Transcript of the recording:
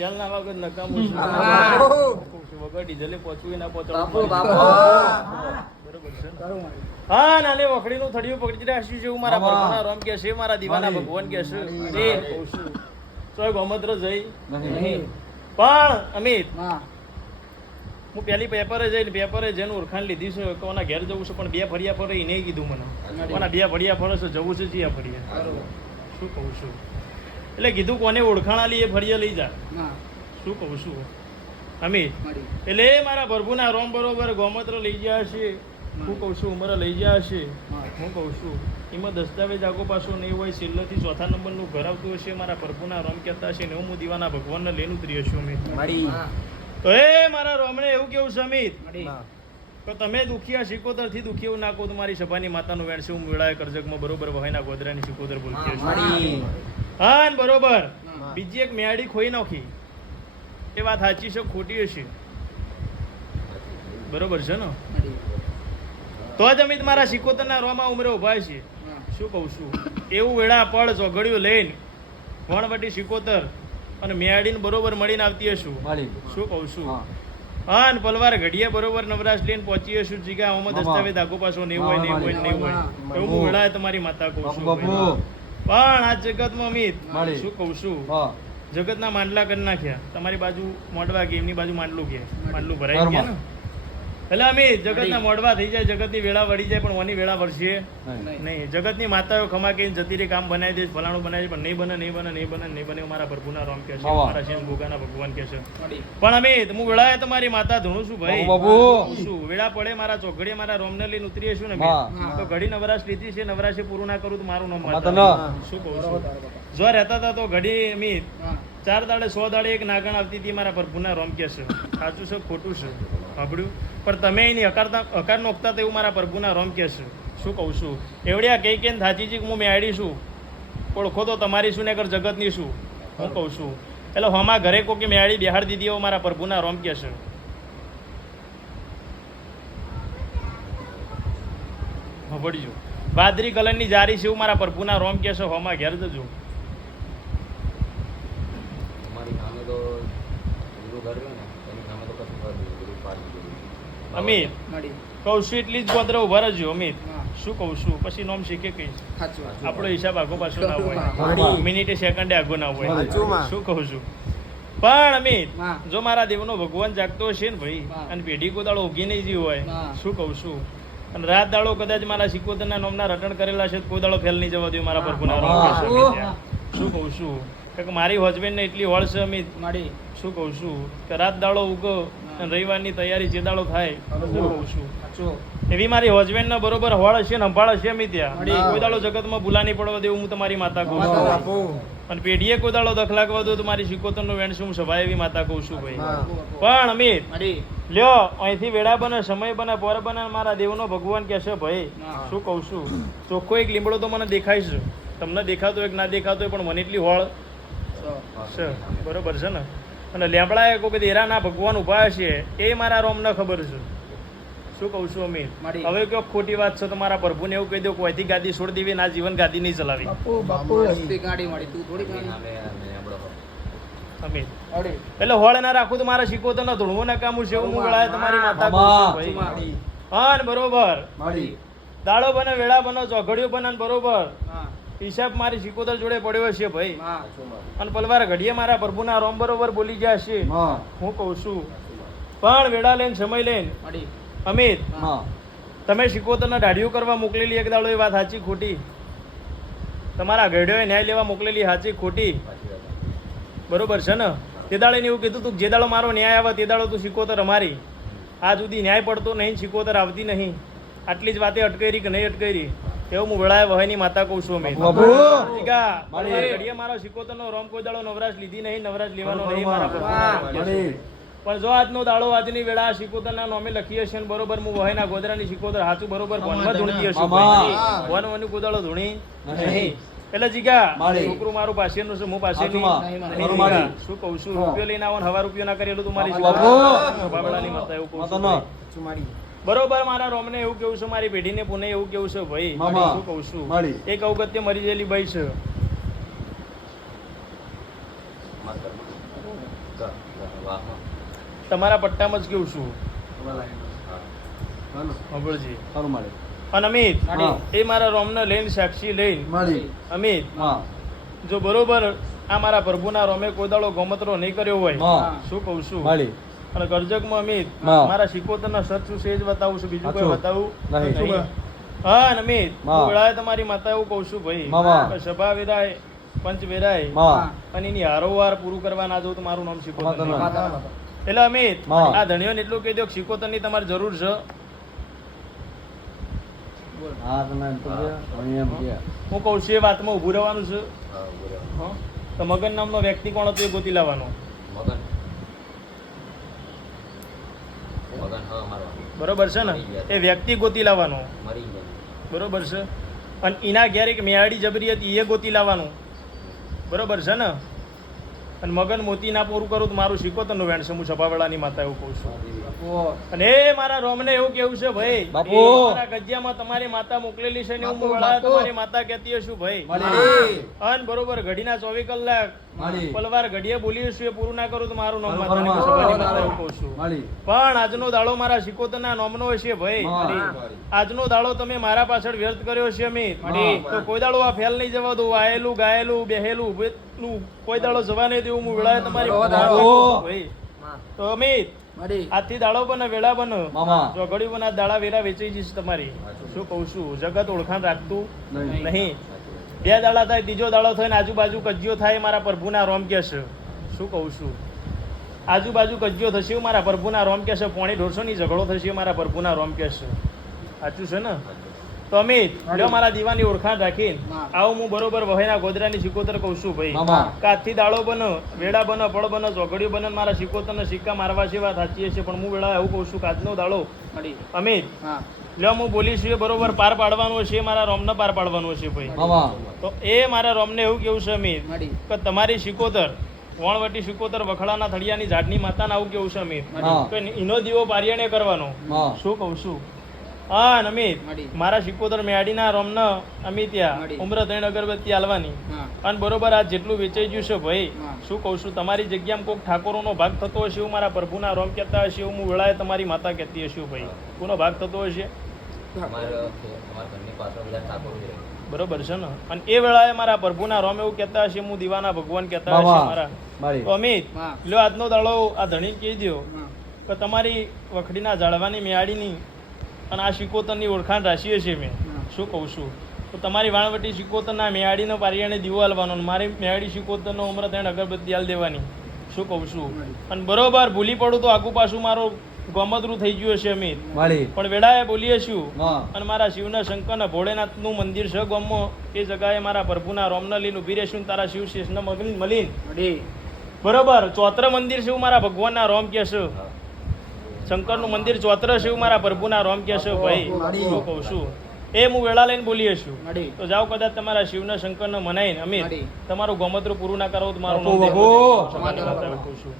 તેલ ના વગર નકામું વગર ડીઝલે પહોંચવું ના પહોંચવું બરોબર છે? હા નાલે વખડીનું થડિયું પકડી રાખ્યું છે એવું મારા બાબા. ભગવાનના રોમ કે છે મારા દીવાના ભગવાન કે છે. રે તોય ગોમત્ર જઈ. પણ અમિત. હું પેલી પેપરે જઈને પેપરે જેનું ઓળખાણ લીધી છે. કોના ઘેર જવું છે પણ બે ફરિયા ફરે એને કીધું મને. કોના બે ફરિયા ફરે છે જવું છે જ્યાં બરોબર શું કહું છું? એટલે કીધું કોને ઓળખાણ આલી એ ફળિયા લઈ જા. શું કહું છું અમિત એટલે એ મારા પ્રભુના રોમ બરોબર ગૌમત્ર લઈ ગયા છે હું કહું છું ઉમરે લઈ ગયા છે હું. કહું છું એમાં દસ્તાવેજ આગો પાછો નહીં હોય છેલ્લેથી ચોથા નંબરનું ઘર આવતું હશે મારા પ્રભુના રોમ કહેતા હશે ને હું દીવાના ભગવાનને લઈને ઉતરી હશું અમિત તો એ મારા રોમણે એવું કેવું છે અમિત તો તમે દુખિયા દુખી એવું નાખો તો મારી સભાની માતાનું વેણ છે હું મેળાએ કરજગમાં બરોબર વહાઈના ગોદરાની સિકોતર બોલતી હશે. હા બરોબર. બીજી એક મેળી ખોઈ નાખી. એ વાત સાચી છે ખોટી હશે. બરોબર છે ને? તો જ અમિત મારા સિકોતરના રોમાં ઉમરે ઊભા છે. શું કહું છું? એવું વેળા પડ ચોઘડિયું લઈને વણવટી સિકોતર અને મેળીને બરોબર મળીને આવતી હશું. શું કહું છું? હા. અને પલવાર ઘડીએ બરોબર નવરાશ લઈને પહોંચી હશું. જીગા આમાં દસ્તાવેજ આગો પાછો નહીં હોય નહીં હોય નહીં હોય. એવું હું વેળાએ તમારી માતા કહું છું પણ આ જગતમાં અમિત. શું કહું છું? હા. જગતના માંડલા કરી નાખ્યા. તમારી બાજુ મોડવા કે એમની બાજુ માંડલું કે? માંડલું. ભરાઈ ગયા ને? એટલે અમિત જગતના મોડવા થઈ જાય જગતની વેળા વળી જાય પણ ઓની વેળા વળશે. નહીં. જગતની માતાઓ ખમા કહીને જતી રહી કામ બનાવી દે ફલાણું બનાવી દે પણ નહીં બને નહીં બને નહીં બને નહીં બને મારા પ્રભુના રોમ કે છે. મારા શેન ગોગાના ભગવાન કે છે. પણ અમે હું વેળાએ તમારી માતા ધૂણું છું ભાઈ. શું વેળા પડે મારા ચોઘડીએ મારા રોમને લઈને ઉતરીએ છું ને તો ઘડી નવરાશ લીધી છે નવરાશે પૂરું ના કરું તો મારું નામ માતા શું કહું છું? જો રહેતા હતા તો ઘડી અમિત ચાર દાડે સો દાડે એક નાગણ આવતી હતી મારા પ્રભુના રોમ કે છે. સાચું છે ખોટું છે? સાંભળ્યું. પણ તમે એની હકારતા હકાર નોખતા તો એવું મારા પ્રભુના રોમ કે છે. શું કહું છું? એવડ્યા કહી થાચી છે હું મેળી છું. ઓળખો તો તમારી શું ને કર જગતની શું? હું કહું છું. એટલે હોમાં ઘરે કોકે મેળી બિહાર દીધી એવું મારા પ્રભુના રોમ કે છે. સાંભળજો બાદરી કલરની જારી છે એવું મારા પ્રભુના રોમ કે છે. હોમાં ઘેર જજો. સામે તો ઘર ને એની સામે તો કશું ઘર નહીં બધું પાડી દીધું અમિત કહું છું એટલી જ ગોદરા ઊભા રહેજો અમિત. શું કહું છું? પછી નોમ શીખે કઈ. આપણો હિસાબ આગો પાછો ના હોય. મિનિટે સેકન્ડે આગો ના હોય. શું કહું છું? પણ અમિત જો મારા દેવનો ભગવાન જાગતો હશે ને ભાઈ અને પેઢી કોદાળો ઉગી નહીં જી હોય શું કહું છું? અને રાત દાડો કદાચ મારા સિકોતરના નોમના રટણ કરેલા છે તો કોદાળો ફેલ નહીં જવા દઉં મારા પર. ત્યાં. શું કહું છું? કે મારી હસબન્ડને એટલી હોળ છે અમિત. શું કહું છું? કે રાત દાડો ઉગો અને રવિવારની તૈયારી જે દાડો થાય કહું છું? એવી મારી હસબન્ડ બરોબર હવાળ હશે ને હંભાળ હશે મી ત્યાં. કોઈ દાડો જગતમાં ભૂલા નહીં પડવા દેવું હું તમારી માતા કહું છું. અને પેઢીએ કોઈ દાડો દખલાગવા દો તો મારી શિકોતરનો વેણ શું સભા એવી માતા કહું છું ભાઈ. પણ અમિત લ્યો અહીંથી વેળા બને સમય બને પર બને મારા દેવનો ભગવાન કહેશે ભાઈ. શું કહું છું? ચોખ્ખો એક લીમડો તો મને દેખાય છે. તમને દેખાતો હોય ના દેખાતો હોય પણ મને એટલી હોળ છે. બરોબર છે ને? અને લેમડાએ કોઈ બધી એરાના ભગવાન ઊભા છે એ મારા રોમ રોમને ખબર છે. શું કહું છું અમીર? હવે કયો ખોટી વાત છે તો મારા પ્રભુને એવું કહી દો કોઈથી અહીંથી ગાદી છોડી દેવી ના જીવન ગાદી નહીં ચલાવી. બાપુ બાપુ. સસ્તી ગાડી મળી તું થોડી ગાડી. સામે અને આપણો અમીર. એટલે હોળ ના રાખું તો મારા શીખો તો ન ધૂણવું ના કામું છે એવું હું ગળાએ તમારી માતા હા બરોબર. દાડો બને વેળા બનો ચોઘડિયો બને બરોબર. હા. હિસાબ મારી શિકોતર જોડે પડ્યો છે ભાઈ. અને પલવાર ઘડીએ મારા પ્રભુના રોમ બરોબર બોલી ગયા છે. હું. કહું છું પણ વેડા લઈને સમય લઈને અમિત તમે શિકોતરના દાઢીઓ કરવા મોકલેલી એક દાડો એ વાત સાચી ખોટી. તમારા ઘડિયોએ ન્યાય લેવા મોકલેલી સાચી ખોટી. બરોબર છે ને? તે દાડે એવું કીધું તું જે દાડો મારો ન્યાય આવે તે દાડો તું શિકોતર અમારી. આ સુધી ન્યાય પડતો નહીં શિકોતર આવતી નહીં. આટલી જ વાતે અટકેરી કે નહીં અટકેરી તેવું હું વેળાએ વહેની માતા કહું છું અમે બાપુ. જીગા, મારી. ઘડીએ મારો શિકોતરનો રોમ કોઈ દાડો નવરાશ લીધી નહીં નવરાશ લેવાનો નહીં મારા પણ જો આજનો દાડો આજની વેળા આ શિકોતરના નામે લખી હશે ને બરોબર હું વહેના ગોદરાની શિકોતર હાચું બરોબર વનમાં ધૂણતી હશે. વન વન કોદાળો ધૂણી નહીં. એટલે જીગા. છોકરું મારું પાસેનું છે હું. માળી. શું કહું છું. રૂપિયો લઈને આવો હવા રૂપિયો ના કરી એટલું તું મારી બાપુ. શિકોતર. બાબડાની માતા એવું કહું છું. ન બરોબર મારા રોમને એવું કેવું છે મારી પેઢીને પુને એવું કેવું છે ભાઈ શું કહું છું. એક અવગત્ય મરી ગયેલી ભાઈ છે. તમારા પટ્ટામાં જ કેવું છું? અને અમિત એ મારા રોમને લઈને સાક્ષી લઈને અમિત જો બરોબર આ મારા પ્રભુના રોમે કોદાળો ગોમતરો નહીં કર્યો હોય શું કહું છું? અને ગરજકમાં અમિત મારા શિકોતરના શું છે જ બતાવું છું બીજું કોઈ. બતાવું નહીં. હા અને. હું વેળાએ તમારી માતા એવું કહું છું ભાઈ. સભા વેરાય પંચ વેરાય. અને એની હારોવાર પૂરું કરવા ના જવું તો મારું નામ શિકોતર. એટલે અમિત. આ ધણીઓને એટલું કહી દો કે શિકોતરની તમારે જરૂર છે. હા તમે કહું છું એ વાતમાં ઊભું રહેવાનું છે. ઊભો? તો મગન નામનો વ્યક્તિ કોણ હતો એ ગોતી લાવવાનો? મગન હા મારવા બરોબર છે ને? એ વ્યક્તિ ગોતી લાવવાનો. બરોબર છે. અને એના ઘેર એક જબરી હતી એ ગોતી લાવવાનું. બરોબર છે ને? અને મગન મોતી ના પૂરું કરું તો મારું શીખોતરનું વેણ છે હું છપાવાળાની માતા એવું કહું છું. અને મારા રોમને એવું કેવું છે ભાઈ બાપુ. મારા ગજિયામાં તમારી માતા મોકલેલી છે ને હું મોકલા તમારી માતા કહેતી હશું ભાઈ. અન બરોબર ઘડીના ચોવીસ કલાક પલવાર ઘડીએ બોલી છું એ પૂરું ના કરું તો મારું નામ માતા કહું છું. પણ આજનો દાડો મારા શિકોતરના નોમનો હશે ભાઈ. આજનો દાડો તમે મારા પાછળ વ્યર્થ કર્યો છે અમિત. તો કોઈ દાડો આ ફેલ નહીં જવા દઉં આયેલું ગાયેલું બેહેલું કોઈ દાડો જવા નહીં દેવું હું વેળાએ તમારી ભાઈ. તો અમિત આજથી દાડો બને વેળા બને. ઘડી બને દાડા વેરા વેચાઈ જઈશ તમારી. શું કહું છું? જગત ઓળખાણ રાખતું નહીં. બે દાડા થાય ત્રીજો દાડો થઈને આજુબાજુ કજ્યો થાય મારા પ્રભુના રોમ કહેશે. છે શું કહું છું? આજુબાજુ કજ્યો થશે મારા પ્રભુના રોમ કહેશે. છે પોણી ઢોરસો ની ઝઘડો થશે મારા પ્રભુના રોમ કહેશે. છે સાચું છે ને? તો અમિત લ્યો મારા દીવાની ઓળખાણ રાખીને આવું હું બરોબર વહેના ગોદરાની શિકોતર કહું છું ભાઈ. કાથી દાળો બનો વેડા બનો પળ બનો ચોઘડિયું બનો મારા શિકોતરને સિક્કા મારવા છે વાત સાચી છે પણ હું વેળા એવું કહું છું કાચનો દાળો અમિત લ્યો હું બોલીશ એ બરોબર પાર પાડવાનું છે મારા રોમને પાર પાડવાનું છે ભાઈ. તો એ મારા રોમને એવું કેવું છે અમિત કે તમારી શિકોતર વણવટી શિકોતર વખડાના થળિયાની ઝાડની માતાના આવું કેવું છે અમિત તો એનો દીવો પારિયાણે કરવાનો. શું કહું છું? હા અને અમિત મારા શિકોતર મેયાડીના રોમન અમિત્યા ત્યાં ઉમર ત્રણ અગરબત્તી આલવાની અને બરોબર આ જેટલું વેચાઈ ગયું છે ભાઈ શું કહું છું તમારી જગ્યામાં કોઈક ઠાકોરોનો ભાગ થતો હશે એવું મારા પ્રભુના રોમ કહેતા હશે એવું હું વેળાએ તમારી માતા કહેતી હશે ભાઈ. કોનો ભાગ થતો હશે? બરોબર છે ને? અને એ વેળાએ મારા પ્રભુના રોમ એવું કહેતા હશે હું દીવાના ભગવાન કહેતા હશે મારા. અમિત લ્યો આજનો દાડો આ ધણી કહી દો કે તમારી વખડીના જાળવાની મેયાડીની અને આ શિકોતરની ઓળખાણ રાખીએ છે મેં. શું કહું છું? તો તમારી વાણવટી શિકોતરના મેયાડીનો પારિયાને દીવો હાલવાનો અને મારી મેયાડી શિકોતરનો ઉમર ત્રણ અગરબત્તી હાલ દેવાની. શું કહું છું? અને બરોબર ભૂલી પડું તો આગુ પાછું મારો ગોમતરું થઈ ગયું હશે અમિત મળી પણ વેળાએ બોલીએ છું. અને મારા શિવના શંકરના ભોળેનાથનું મંદિર છે ગામમાં એ જગાએ મારા પ્રભુના રોમને લઈને ઊભી રહેશું તારા શિવ શેષને મગન મળીને બરોબર ચોત્ર મંદિર છે મારા ભગવાનના રોમ કે છે. શંકરનું મંદિર ચોત્ર છે મારા પ્રભુના રોમ કે છે ભાઈ હું કહું છું. એ હું વેળા લઈને બોલીએ છું. તો જાઓ કદાચ તમારા શિવના શંકરને મનાઈને. અમિત તમારું ગોમત્ર પૂરું ના કરો તો મારું નામ કહું છું.